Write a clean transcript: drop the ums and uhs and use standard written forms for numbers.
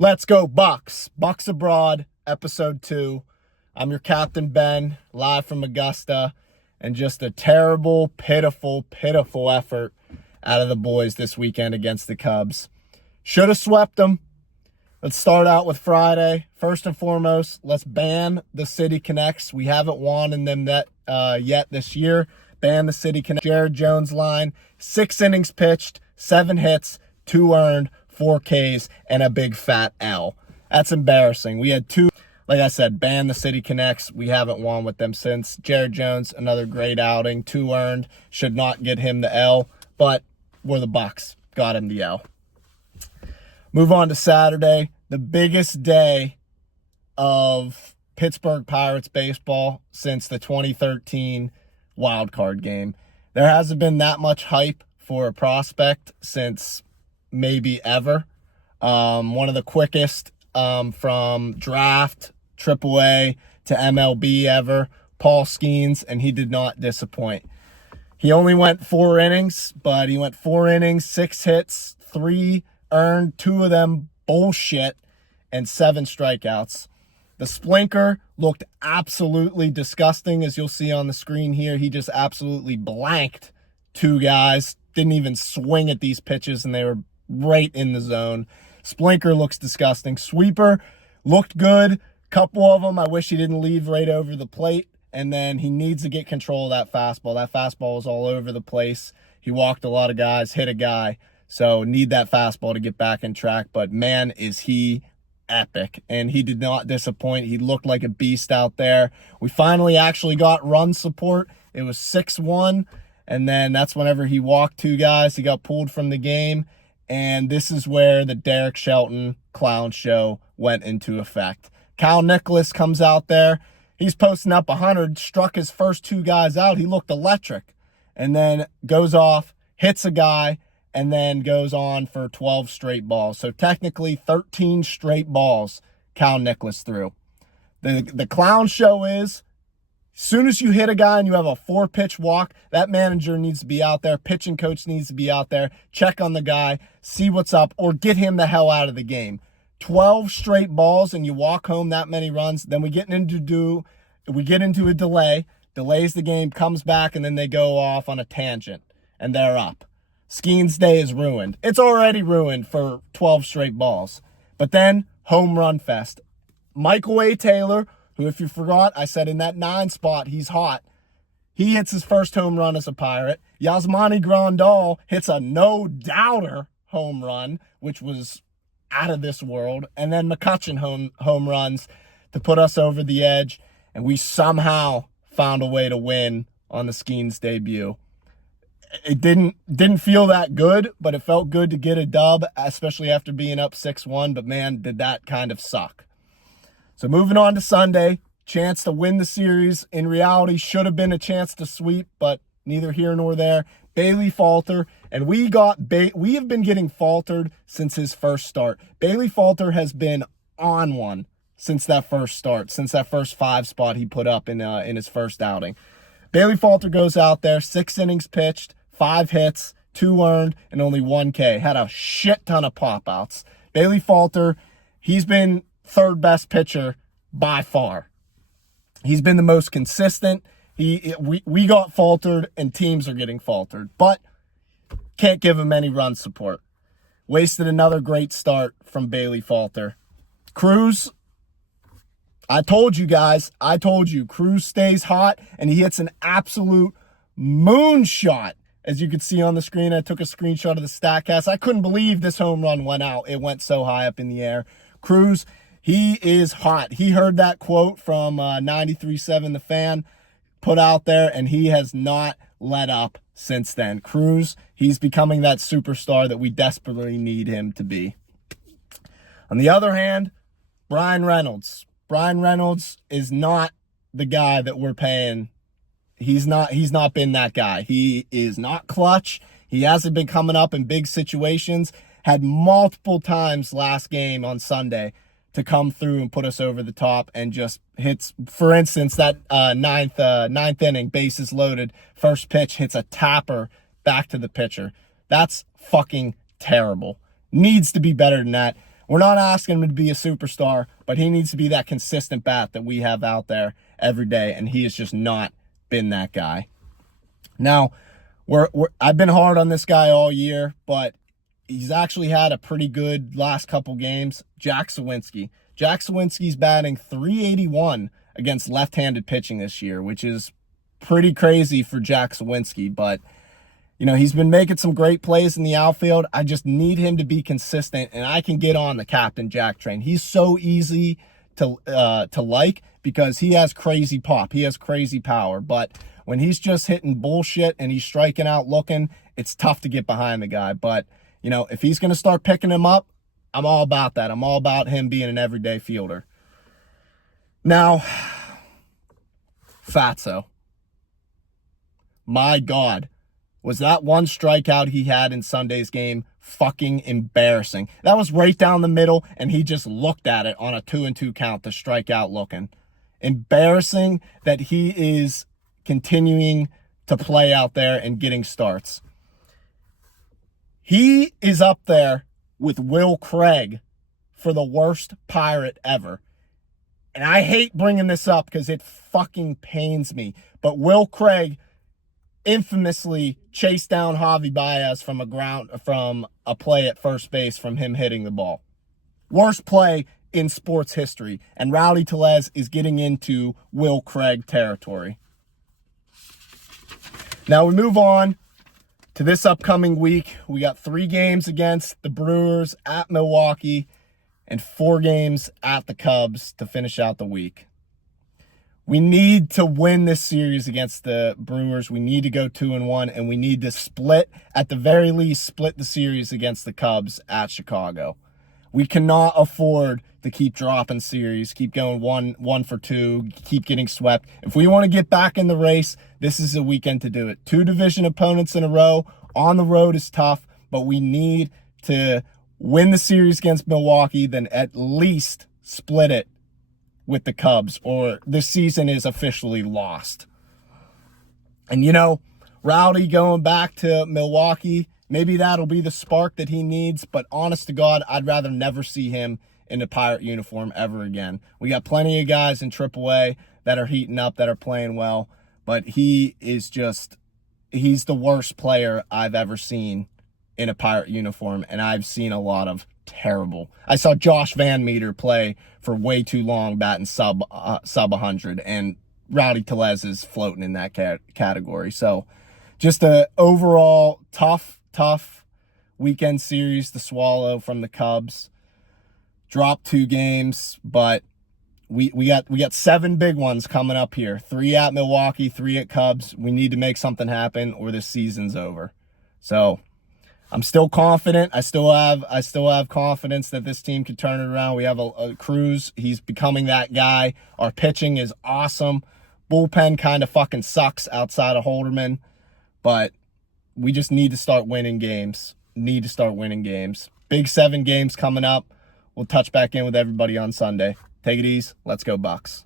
Let's go Bucs. Bucs Abroad, episode 2. I'm your captain, Ben, live from Augusta, and just a terrible, pitiful effort out of the boys this weekend against the Cubs. Should have swept them. Let's start out with Friday. First and foremost, let's ban the City Connects. We haven't won in them yet this year. Ban the City Connects. Jared Jones line, 6 innings pitched, 7 hits, 2 earned, 4 Ks, and a big fat L. That's embarrassing. We had 2, like I said, ban the City Connects. We haven't won with them since. Jared Jones, another great outing, 2 earned. Should not get him the L, but we're the Bucs. Got him the L. Move on to Saturday, the biggest day of Pittsburgh Pirates baseball since the 2013 wild card game. There hasn't been that much hype for a prospect since maybe ever. One of the quickest from draft, AAA to MLB ever, Paul Skeens, and he did not disappoint. He only went 4 innings, but he went 4 innings, 6 hits, 3 earned, 2 of them bullshit, and 7 strikeouts. The splinker looked absolutely disgusting, as you'll see on the screen here. He just absolutely blanked 2 guys, didn't even swing at these pitches, and they were right in the zone. Splinker looks disgusting. Sweeper looked good. Couple of them, I wish he didn't leave right over the plate. And then he needs to get control of that fastball. That fastball was all over the place. He walked a lot of guys, hit a guy. So need that fastball to get back in track. But man, is he epic. And he did not disappoint. He looked like a beast out there. We finally actually got run support. It was 6-1. And then that's whenever he walked 2 guys. He got pulled from the game. And this is where the Derek Shelton clown show went into effect. Kyle Nicholas comes out there. He's posting up 100, struck his first 2 guys out. He looked electric. And then goes off, hits a guy, and then goes on for 12 straight balls. So technically 13 straight balls Kyle Nicholas threw. The clown show is, as soon as you hit a guy and you have a 4-pitch walk, that manager needs to be out there, pitching coach needs to be out there, check on the guy, see what's up, or get him the hell out of the game. 12 straight balls and you walk home that many runs, then we get into a delay, delays the game, comes back, and then they go off on a tangent, and they're up. Skeens' day is ruined. It's already ruined for 12 straight balls. But then, home run fest. Michael A. Taylor, who, if you forgot, I said in that 9 spot, he's hot. He hits his first home run as a Pirate. Yasmani Grandal hits a no-doubter home run, which was out of this world. And then McCutchen home runs to put us over the edge. And we somehow found a way to win on the Skeens debut. It didn't feel that good, but it felt good to get a dub, especially after being up 6-1. But man, did that kind of suck. So moving on to Sunday, chance to win the series. In reality, should have been a chance to sweep, but neither here nor there. Bailey Falter, and we have been getting faltered since his first start. Bailey Falter has been on one since that first start, since that first 5 spot he put up in his first outing. Bailey Falter goes out there, 6 innings pitched, 5 hits, 2 earned, and only 1 K. Had a shit ton of pop-outs. Bailey Falter, he's been 3rd best pitcher by far. He's been the most consistent. We got faltered and teams are getting faltered, but can't give him any run support. Wasted another great start from Bailey Falter. Cruz, I told you, Cruz stays hot and he hits an absolute moonshot. As you can see on the screen, I took a screenshot of the StatCast. I couldn't believe this home run went out. It went so high up in the air. Cruz, he is hot. He heard that quote from 93.7 The Fan put out there, and he has not let up since then. Cruz, he's becoming that superstar that we desperately need him to be. On the other hand, Brian Reynolds. Brian Reynolds is not the guy that we're paying. He's not been that guy. He is not clutch. He hasn't been coming up in big situations. Had multiple times last game on Sunday to come through and put us over the top and just hits, for instance, that ninth inning, bases loaded, first pitch hits a tapper back to the pitcher. That's fucking terrible. Needs to be better than that. We're not asking him to be a superstar, but he needs to be that consistent bat that we have out there every day, and he has just not been that guy. Now, I've been hard on this guy all year, but he's actually had a pretty good last couple games. Jack Suwinski. Jack Suwinski's batting .381 against left-handed pitching this year, which is pretty crazy for Jack Suwinski, but you know, he's been making some great plays in the outfield. I just need him to be consistent, and I can get on the Captain Jack train. He's so easy to like because he has crazy pop. He has crazy power, but when he's just hitting bullshit and he's striking out looking, it's tough to get behind the guy. But, you know, if he's going to start picking him up, I'm all about that. I'm all about him being an everyday fielder. Now, Fatso. My God. Was that one strikeout he had in Sunday's game fucking embarrassing? That was right down the middle, and he just looked at it on a 2-2 count to strike out looking. Embarrassing that he is continuing to play out there and getting starts. He is up there with Will Craig for the worst Pirate ever. And I hate bringing this up because it fucking pains me. But Will Craig infamously chased down Javi Baez from a play at first base from him hitting the ball. Worst play in sports history. And Rowdy Tellez is getting into Will Craig territory. Now we move on to this upcoming week. We got 3 games against the Brewers at Milwaukee and 4 games at the Cubs to finish out the week. We need to win this series against the Brewers. We need to go 2-1, and we need to split, at the very least, split the series against the Cubs at Chicago. We cannot afford to keep dropping series, keep going one for 2, keep getting swept. If we want to get back in the race, this is a weekend to do it. 2 division opponents in a row on the road is tough, but we need to win the series against Milwaukee, then at least split it with the Cubs, or this season is officially lost. And you know, Rowdy going back to Milwaukee, maybe that'll be the spark that he needs, but honest to God, I'd rather never see him in a Pirate uniform ever again. We got plenty of guys in AAA that are heating up, that are playing well, but he's the worst player I've ever seen in a Pirate uniform, and I've seen a lot of terrible. I saw Josh Van Meter play for way too long, batting sub 100, and Rowdy Tellez is floating in that category. So just a overall tough weekend series to swallow from the Cubs. Dropped 2 games, but we got 7 big ones coming up here. 3 at Milwaukee, 3 at Cubs. We need to make something happen or this season's over. So I'm still confident. I still have confidence that this team could turn it around. We have a Cruz. He's becoming that guy. Our pitching is awesome. Bullpen kind of fucking sucks outside of Holderman, but we just need to start winning games. Big 7 games coming up. We'll touch back in with everybody on Sunday. Take it easy. Let's go Bucs.